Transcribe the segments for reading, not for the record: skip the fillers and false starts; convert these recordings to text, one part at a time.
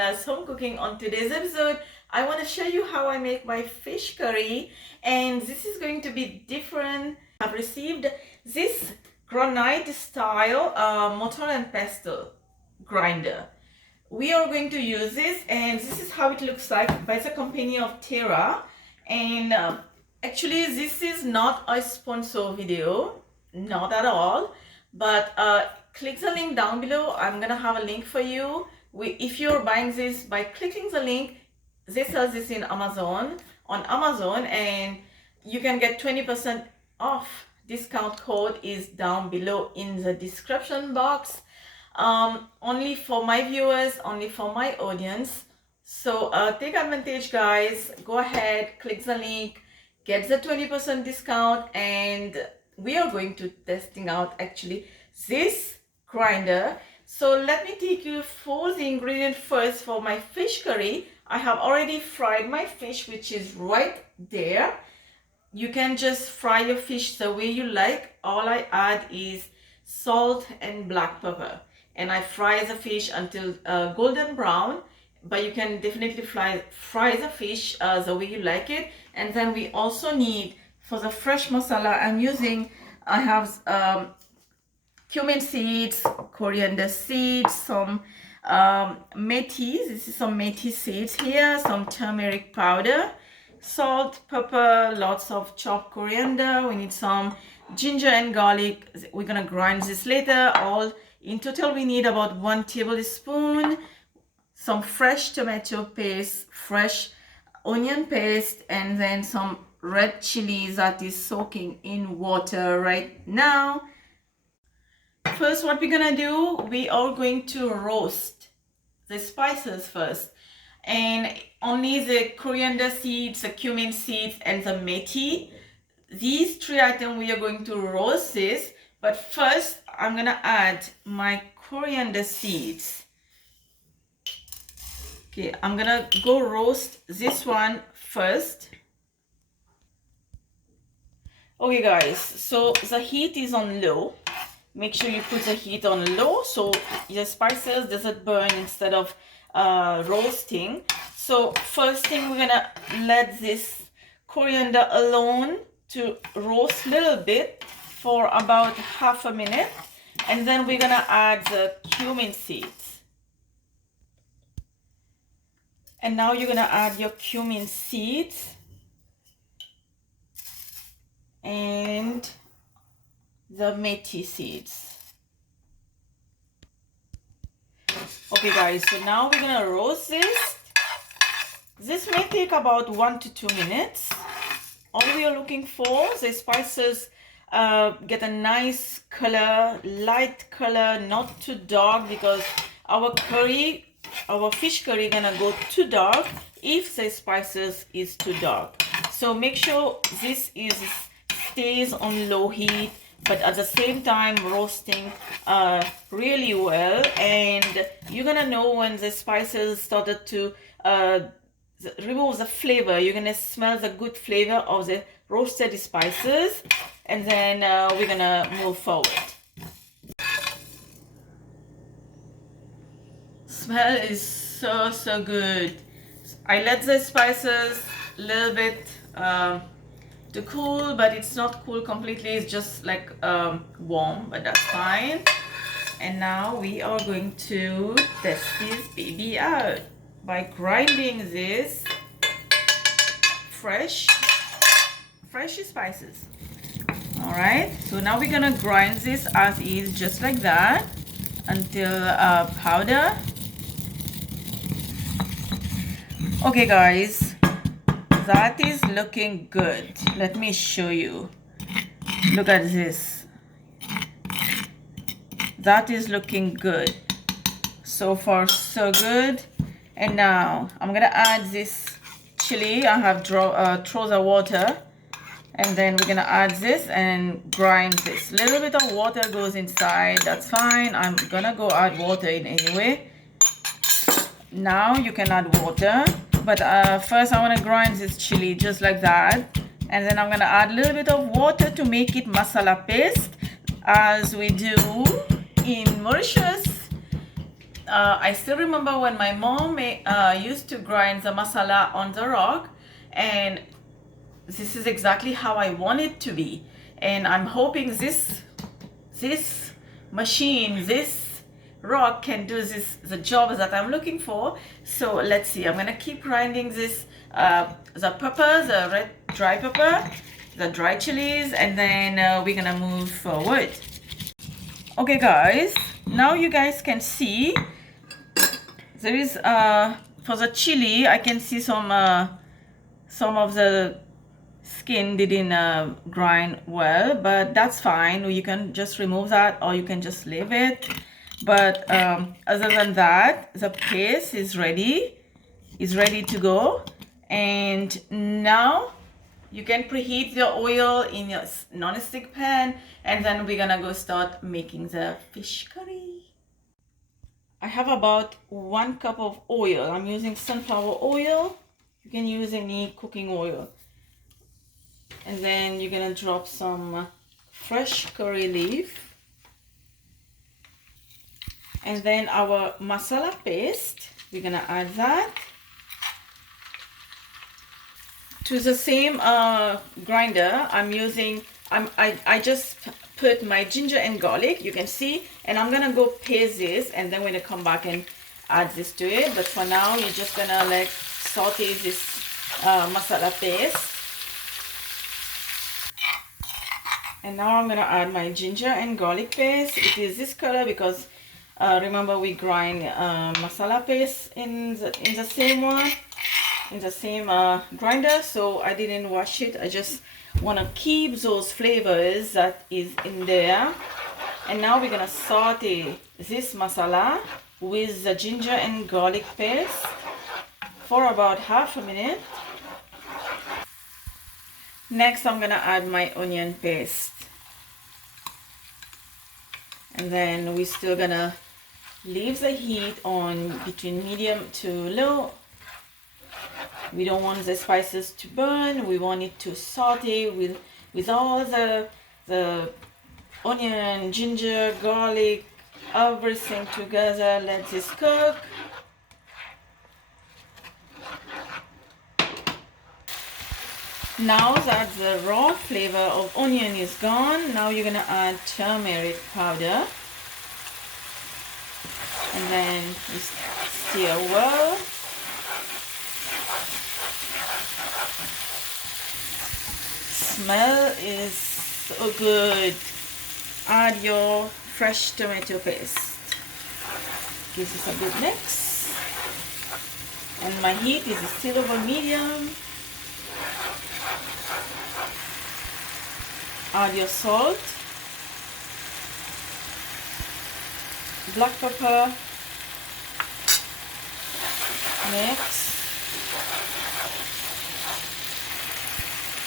Laila's home cooking. On today's episode, I want to show you how I make my fish curry, and this is going to be different. I've received this granite style mortar and pestle grinder. We are going to use this, and this is how it looks like by the company of Terra. And actually this is not a sponsor video, not at all, but click the link down below. I'm gonna have a link for you. If you're buying this by clicking the link, they sell this in on Amazon, and you can get 20% off. Discount code is down below in the description box. Only for my viewers, only for my audience. So take advantage, guys. Go ahead, click the link, get the 20% discount, and we are going to testing out actually this grinder. So let me take you for the ingredient first for my fish curry. I have already fried my fish, which is right there. You can just fry your fish the way you like. All I add is salt and black pepper, and I fry the fish until golden brown. But you can definitely fry the fish the way you like it. And then we also need, for the fresh masala I have cumin seeds, coriander seeds, some methi. This is some methi seeds here, some turmeric powder, salt, pepper, lots of chopped coriander. We need some ginger and garlic. We're gonna grind this later. All in total we need about 1 tablespoon, some fresh tomato paste, fresh onion paste, and then some red chilies that is soaking in water right now. First, what we're gonna do, we are going to roast the spices first, and only the coriander seeds, the cumin seeds, and the methi. These 3 items we are going to roast this. But first I'm gonna add my coriander seeds. Okay, I'm gonna go roast this one first. Okay guys, so the heat is on low. Make sure you put the heat on low so your spices doesn't burn instead of roasting. So first thing, we're gonna let this coriander alone to roast a little bit for about half a minute, and then we're gonna add the cumin seeds. And now you're gonna add your cumin seeds and the methi seeds. Okay guys, so now we're gonna roast this. This may take about 1 to 2 minutes. All we are looking for, the spices get a nice color, light color, not too dark, because our fish curry gonna go too dark if the spices is too dark. So make sure this stays on low heat, but at the same time roasting really well. And you're gonna know when the spices started to remove the flavor. You're gonna smell the good flavor of the roasted spices, and then we're gonna move forward. Smell is so good. I let the spices a little bit to cool, but it's not cool completely. It's just like warm, but that's fine. And now we are going to test this baby out by grinding this fresh spices. All right, so now we're gonna grind this as is, just like that, until powder. Okay guys, that is looking good. Let me show you. Look at this. That is looking good. So far so good. And now I'm gonna add this chili. I have throw the water, and then we're gonna add this and grind this. Little bit of water goes inside, that's fine. I'm gonna go add water in anyway. Now you can add water, but first I want to grind this chili just like that, and then I'm gonna add a little bit of water to make it masala paste, as we do in Mauritius. I still remember when my mom used to grind the masala on the rock, and this is exactly how I want it to be. And I'm hoping this machine, this rock can do the job that I'm looking for. So let's see. I'm gonna keep grinding this, the pepper, the red dry pepper, the dry chilies, and then we're gonna move forward. Okay guys, now you guys can see there is for the chili I can see some of the skin didn't grind well, but that's fine. You can just remove that or you can just leave it. But other than that, the paste is ready to go. And now you can preheat your oil in your non-stick pan, and then we're gonna go start making the fish curry. I have about 1 cup of oil. I'm using sunflower oil. You can use any cooking oil. And then you're gonna drop some fresh curry leaf. And then our masala paste, we're gonna add that. To the same grinder, I just put my ginger and garlic, you can see, and I'm gonna go paste this, and then we're gonna come back and add this to it. But for now, you're just gonna like saute this masala paste. And now I'm gonna add my ginger and garlic paste. It is this color because remember we grind masala paste in the same one, in the same grinder, so I didn't wash it. I just want to keep those flavors that is in there. And now we're gonna saute this masala with the ginger and garlic paste for about half a minute. Next I'm gonna add my onion paste, and then we're still gonna leave the heat on between medium to low. We don't want the spices to burn. We want it to saute with all the onion, ginger, garlic, everything together. Let this cook. Now that the raw flavor of onion is gone, now you're gonna add turmeric powder. And then you stir well. Smell is so good. Add your fresh tomato paste. Give this a good mix. And my heat is still over medium. Add your salt, black pepper, mix.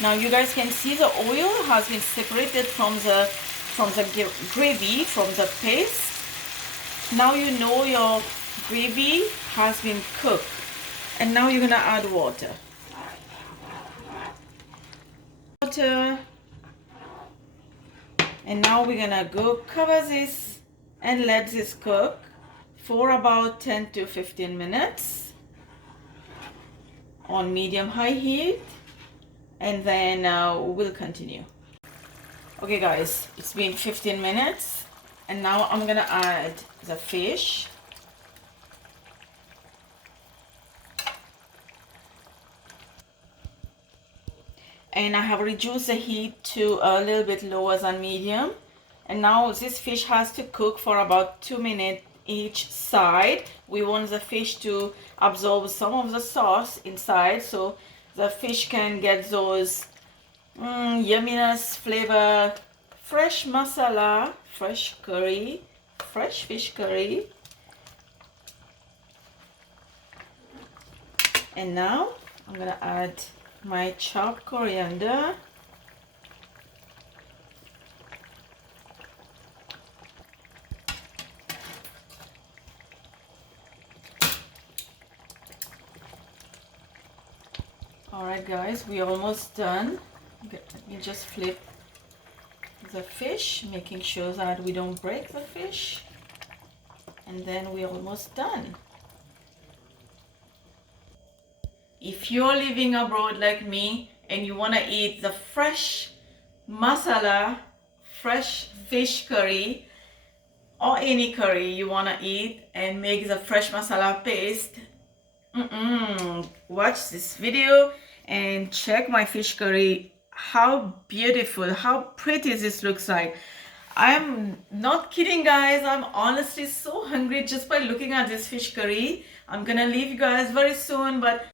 Now you guys can see the oil has been separated from the gravy, from the paste. Now you know your gravy has been cooked. And now you're gonna add water. And now we're gonna go cover this and let this cook for about 10 to 15 minutes on medium-high heat. And then we'll continue. Okay guys, it's been 15 minutes and now I'm gonna add the fish. And I have reduced the heat to a little bit lower than medium. And now this fish has to cook for about 2 minutes each side. We want the fish to absorb some of the sauce inside, so the fish can get those yumminess flavor. Fresh masala, fresh curry, fresh fish curry. And now I'm gonna add my chopped coriander. Alright guys, we're almost done. Let me just flip the fish, making sure that we don't break the fish. and then we're almost done. If you're living abroad like me and you want to eat the fresh masala, fresh fish curry, or any curry you want to eat and make the fresh masala paste, watch this video and check my fish curry. How beautiful, how pretty this looks like. I'm not kidding, guys. I'm honestly so hungry just by looking at this fish curry. I'm gonna leave you guys very soon, but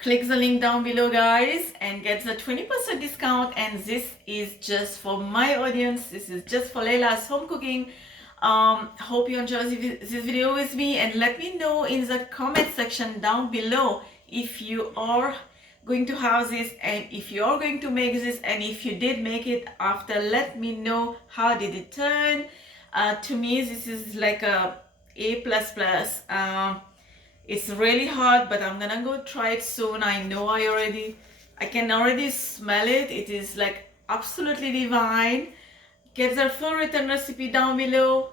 click the link down below, guys, and get the 20% discount. And this is just for my audience. This is just for Laila's home cooking. Hope you enjoy this video with me, and let me know in the comment section down below if you are going to have this, and if you are going to make this, and if you did make it after, let me know how did it turn. To me, this is like a A++. It's really hot, but I'm gonna go try it soon. I know I can already smell it. It is like absolutely divine. Get the full written recipe down below.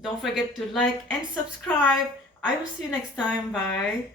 Don't forget to like and subscribe. I will see you next time. Bye.